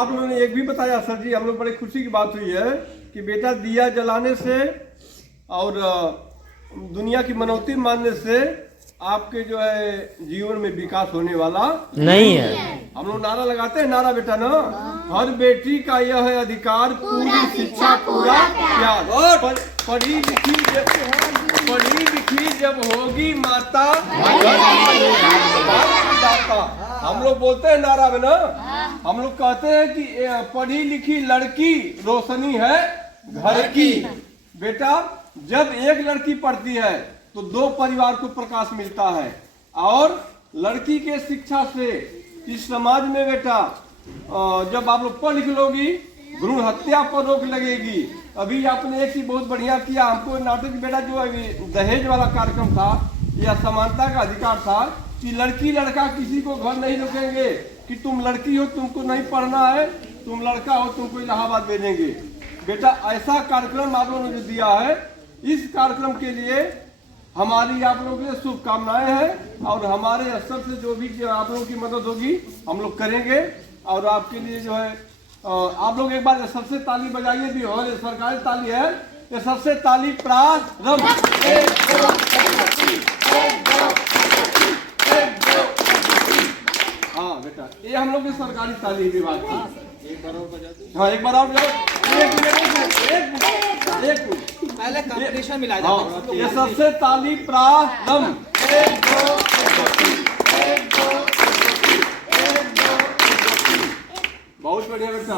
आप लोगों ने एक भी बताया सर जी, हम लोग बड़े खुशी की बात हुई है कि बेटा दिया जलाने से और दुनिया की मनौती मानने से आपके जो है जीवन में विकास होने वाला नहीं है। हम लोग नारा लगाते हैं, नारा बेटा ना, हर बेटी का यह है अधिकार, पूरी शिक्षा पूरा प्यार, पढ़ी लिखी जब होगी माता, हम लोग बोलते हैं नारा में ना, हम लोग कहते हैं कि पढ़ी लिखी लड़की रोशनी है घर की। बेटा जब एक लड़की पढ़ती है तो 2 परिवार को प्रकाश मिलता है, और लड़की के शिक्षा से इस समाज में बेटा जब आप लोग पढ़ लिख लोगी, भ्रूण हत्या पर रोक लगेगी। अभी आपने एक चीज बहुत बढ़िया किया, हमको नाटक बेटा जो अभी दहेज वाला कार्यक्रम था या समानता का अधिकार था कि लड़की लड़का किसी को घर नहीं रोकेंगे कि तुम लड़की हो तुमको नहीं पढ़ना है, तुम लड़का हो तुमको इलाहाबाद भेजेंगे। बेटा ऐसा कार्यक्रम आप लोगों ने जो दिया है, इस कार्यक्रम के लिए हमारी आप लोगों के लिए शुभकामनाएं हैं, और हमारे स्तर से जो भी आप लोगों की मदद होगी हम लोग करेंगे। और आपके लिए जो है आप लोग एक बार सबसे ताली बजाइए भी, और सरकारी ताली है, ये सबसे ताली प्रारंभ। हाँ बेटा, ये हम लोग की सरकारी ताली विभाग की। एक बार और बजा दो। हाँ एक बार और बजाओ। एक मिनट पहले कंपटीशन मिला जाता है। ये सबसे ताली प्रारंभ। बहुत बढ़िया बेटा।